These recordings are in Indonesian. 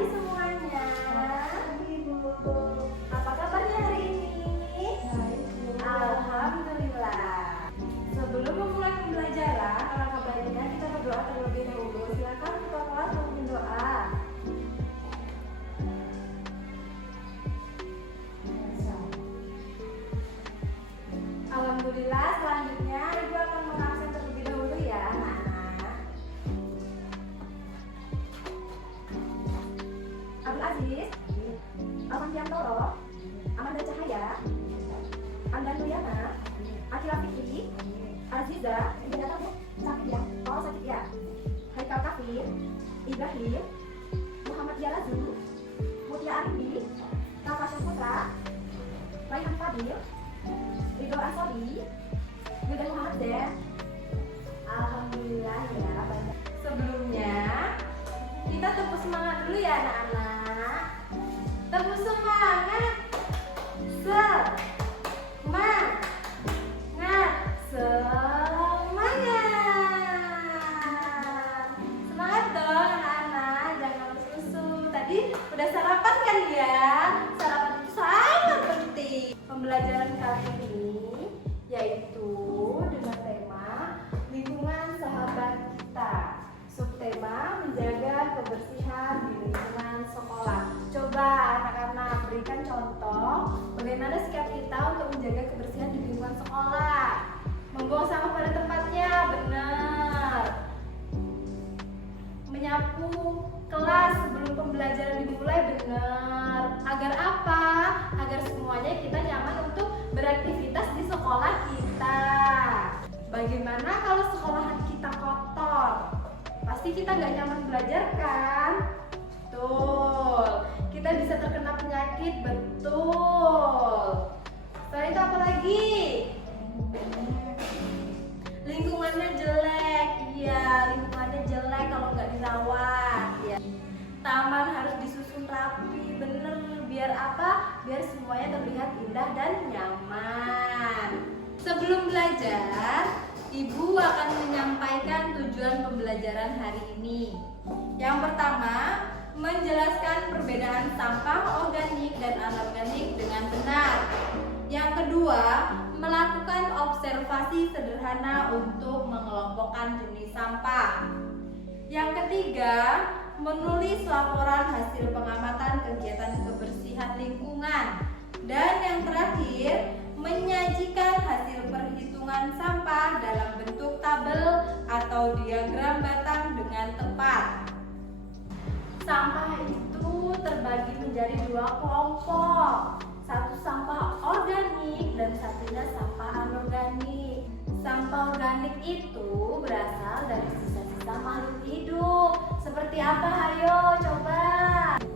pagi semuanya. Apa kabarnya hari ini? Alhamdulillah. Sebelum memulai pembelajaran, alangkah baiknya kita berdoa terlebih dahulu. Silakan ketua kelas memimpin doa. Alhamdulillah, selanjutnya Ibu akan mengabsen terlebih dahulu ya, anak-anak. Abdul Aziz, Alman Piantoro, Amanda Cahaya, Anda Nuyana, Akila Fikri, Aziza, ternyata Bu, sakit ya? Oh sakit ya? Haikal Kafir, Ibrahim, Muhammad Yalazu, Mutia Arifi, Natasha Putra, Raihan Fadil, Ridho Asoli, Wildan Muhammad Zen. Alhamdulillah ya banyak. Sebelumnya kita tepuk semangat dulu ya anak-anak. Tepuk semangat. Semangat. Semangat dong anak-anak, jangan susu. Tadi udah sarapan kan ya? Sarapan itu sangat penting. Pembelajaran kali ini yaitu dengan tema lingkungan sahabat kita. Subtema menjaga kebersihan di lingkungan sekolah. Coba anak-anak berikan contoh bagaimana sikap kita untuk menjaga kebersihan di lingkungan sekolah. Membuang sampah pada tempatnya, benar. Menyapu kelas sebelum pembelajaran dimulai, benar. Agar apa? Agar semuanya kita nyaman untuk beraktivitas di sekolah kita. Bagaimana kalau sekolahan kita kotor? Pasti kita nggak nyaman belajar kan? Betul. Kita bisa terkena penyakit, betul. Setelah itu apa lagi? Lingkungannya jelek, iya lingkungannya jelek kalau nggak dirawat ya. Taman harus disusun rapi, bener. Biar apa? Biar semuanya terlihat indah dan nyaman. Sebelum belajar, Ibu akan menyampaikan tujuan pembelajaran hari ini. Yang pertama, menjelaskan perbedaan sampah organik dan anorganik dengan benar. Yang kedua, melakukan observasi sederhana untuk mengelompokkan jenis sampah. Yang ketiga, menulis laporan hasil pengamatan kegiatan kebersihan lingkungan. Dan yang terakhir, menyajikan hasil perhitungan sampah dalam bentuk tabel atau diagram batang dengan tepat. Sampah itu terbagi menjadi dua kelompok. Satu sampah organik dan satunya sampah anorganik. Sampah organik itu berasal dari sisa-sisa makhluk hidup. Seperti apa? Ayo coba.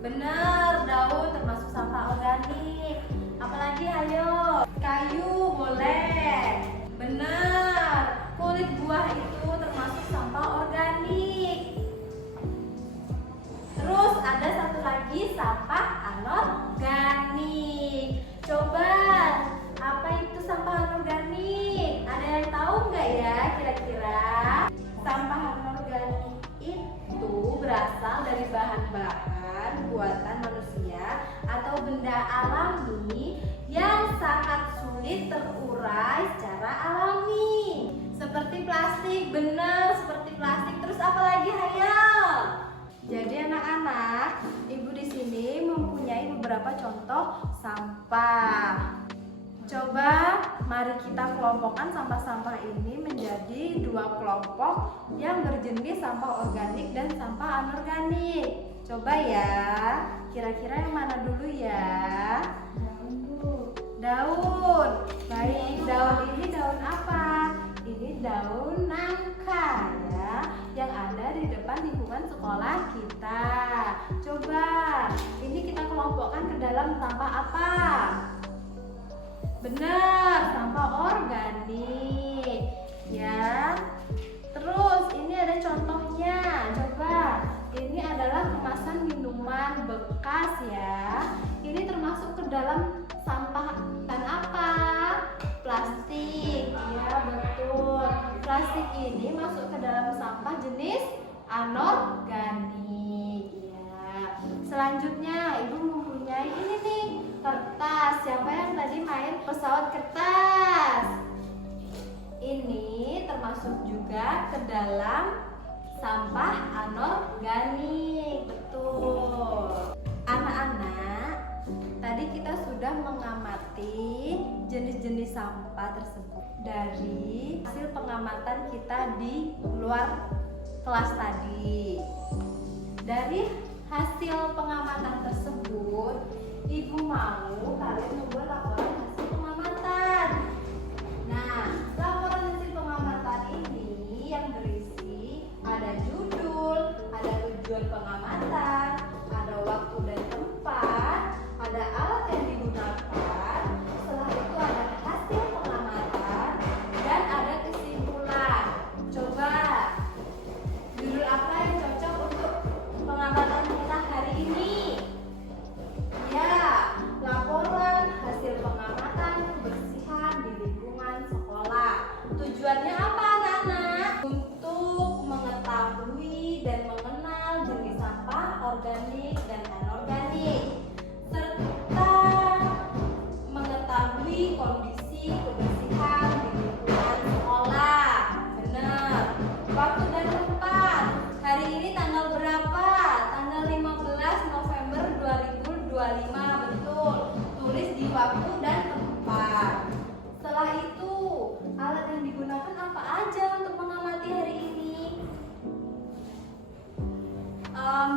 Benar, daun termasuk sampah organik. Apalagi ayo? Kayu boleh. Benar, kulit buah itu termasuk sampah organik. Terus ada satu lagi sampah anorganik. Coba, apa itu sampah anorganik? Ada yang tahu nggak ya kira-kira? Sampah anorganik itu berasal dari bahan-bahan buatan manusia atau benda alami yang sangat sulit terurai secara alami. Seperti plastik, benar seperti plastik. Terus apa lagi hayal? Jadi anak-anak, Ibu di sini mempunyai beberapa contoh sampah. Coba mari kita kelompokkan sampah-sampah ini menjadi dua kelompok yang berjenis sampah organik dan sampah anorganik. Coba ya, kira-kira yang mana dulu ya? Daun. Baik, daun ini daun apa? Ini daun nangka ya, yang ada di depan lingkungan sekolah kita. Coba, ini kita kelompokkan ke dalam sampah apa? Benar, sampah organik ya. Terus ini ada contohnya. Coba, ini adalah kemasan minuman bekas ya. Ini termasuk ke dalam sampah dan apa? Plastik. Ya, betul. Plastik ini masuk ke dalam sampah jenis anorganik ya. Selanjutnya ibu mempunyai ini nih, kertas. Siapa yang tadi main pesawat kertas? Ini termasuk juga ke dalam sampah anorganik. Betul. Anak-anak, tadi kita sudah mengamati jenis-jenis sampah tersebut dari hasil pengamatan kita di luar kelas tadi. Dari hasil pengamatan tersebut, ibu mau kalian membuat laporan hasil pengamatan. Nah, laporan hasil pengamatan ini yang berisi ada judul, ada tujuan pengamatan, ada waktu dan tempat, ada alat yang digunakan, setelah itu ada hasil pengamatan, dan ada kesimpulan. Coba, judul apa yang cocok untuk pengamatan kita hari ini? Ya, laporan hasil pengamatan kebersihan di lingkungan sekolah. Tujuannya apa, anak-anak? Untuk mengetahui dan mengenal jenis sampah organik dan anorganik, serta mengetahui kondisi kebersihan di lingkungan sekolah. Benar. Waktu dan tempat. Hari ini tanggal berapa? Tanggal 15 November 2025. Betul. Tulis di waktu dan tempat. Setelah itu, alat yang digunakan apa aja untuk mengamati hari ini?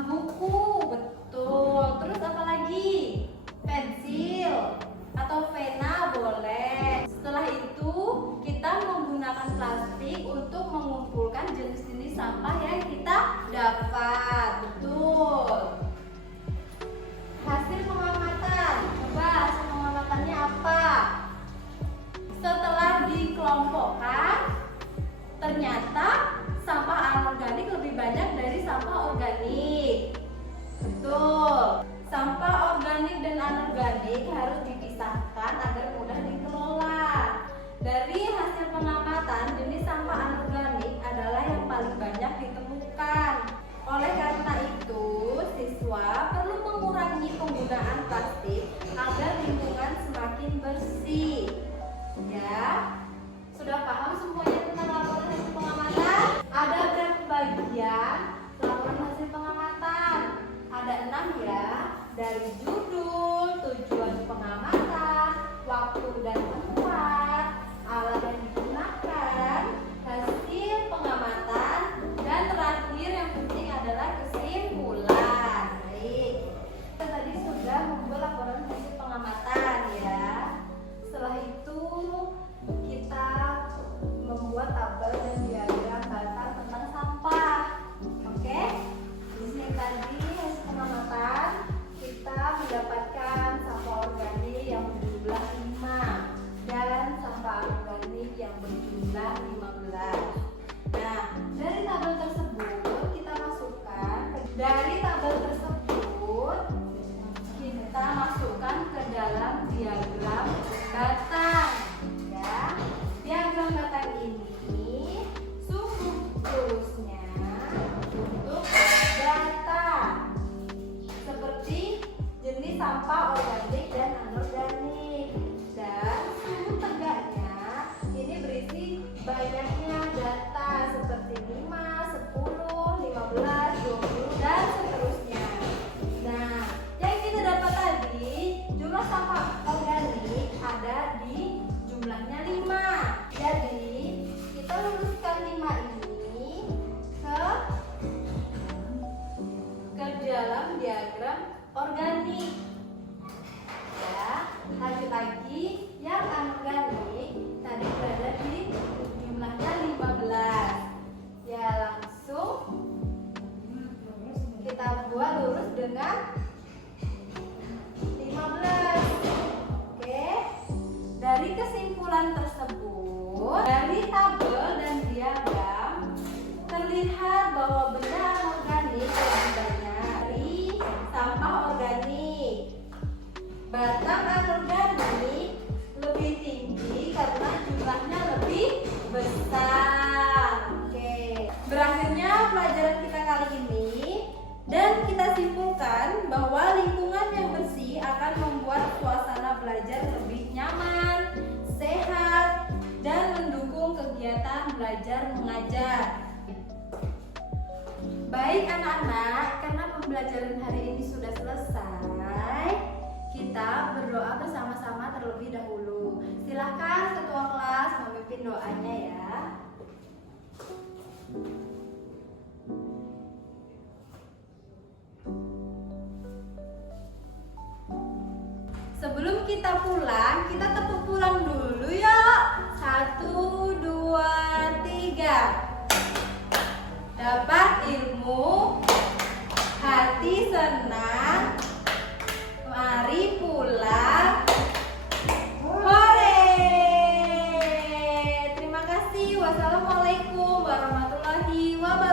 Buku, betul. Terus apa lagi? Pensil atau pena boleh. Setelah itu, kita menggunakan plastik untuk mengumpulkan jenis-jenis sampah yang kita dapat. Betul. Hasil pengamatan. Coba hasil pengamatannya apa? Setelah dikelompokkan, ternyata sampah anorganik lebih banyak dari sampah organik. Betul. Sampah organik dan anorganik harus dipisahkan agar mudah dikelola. Dari hasil pengamatan, jenis sampah anorganik adalah yang paling banyak ditemukan. Oleh karena itu, siswa perlu mengurangi penggunaan plastik agar lingkungan semakin bersih. Ya, sudah paham semuanya tentang laporan hasil pengamatan? Ada berapa bagian laporan hasil pengamatan? Ada 6 ya. Dari judul, tujuan pengamatan, waktu dan tempat, alat yang digunakan, hasil pengamatan, dan terakhir yang penting adalah kesimpulan. Baik, kita tadi sudah membuat laporan hasil pengamatan ya. Setelah itu kita membuat tabel dan diagram dasar tentang sampah. Oke? Di sini tadi hasil pengamatan kita mendapatkan sampah organik yang berjumlah 5 dan sampah anorganik yang berjumlah 15. Nah, dari tabel tersebut kita masukkan ke dalam diagram batang. Ya, diagram batang ini sumber lurusnya untuk data seperti jenis sampah organik dan anorganik, dan sumber tegaknya ini berisi banyaknya data seperti 5, 10, 15, 20 dan seterusnya. Nah, yang kita dapat tadi jumlah sampah organik ada di jumlahnya 5. Jadi kita luruskan 5 ini ke dalam diagram organik. Ya, lanjut lagi, yang anorganik tadi berada di jumlahnya 15. Ya, langsung kita buat lurus dengan 15. Oke. Dari kesimpulan tersebut, dari tabel dan diagram terlihat bahwa benda anorganik lebih banyak dari sampah organik. Batang anorganik lebih tinggi karena jumlahnya lebih besar. Oke. Berakhirnya pelajaran kita kali ini, dan kita simpulkan bahwa lingkungan yang bersih akan membuat suasana belajar lebih nyaman, sehat, dan mendukung kegiatan belajar mengajar. Baik anak-anak, karena pembelajaran hari ini sudah selesai, kita berdoa bersama-sama terlebih dahulu. Silakan ketua kelas memimpin doanya ya. Sebelum kita pulang, kita tepuk pulang dulu yuk. 1, 2, 3. Dapat ilmu, hati senang, mari pulang. Hore! Terima kasih. Wassalamualaikum warahmatullahi wabarakatuh.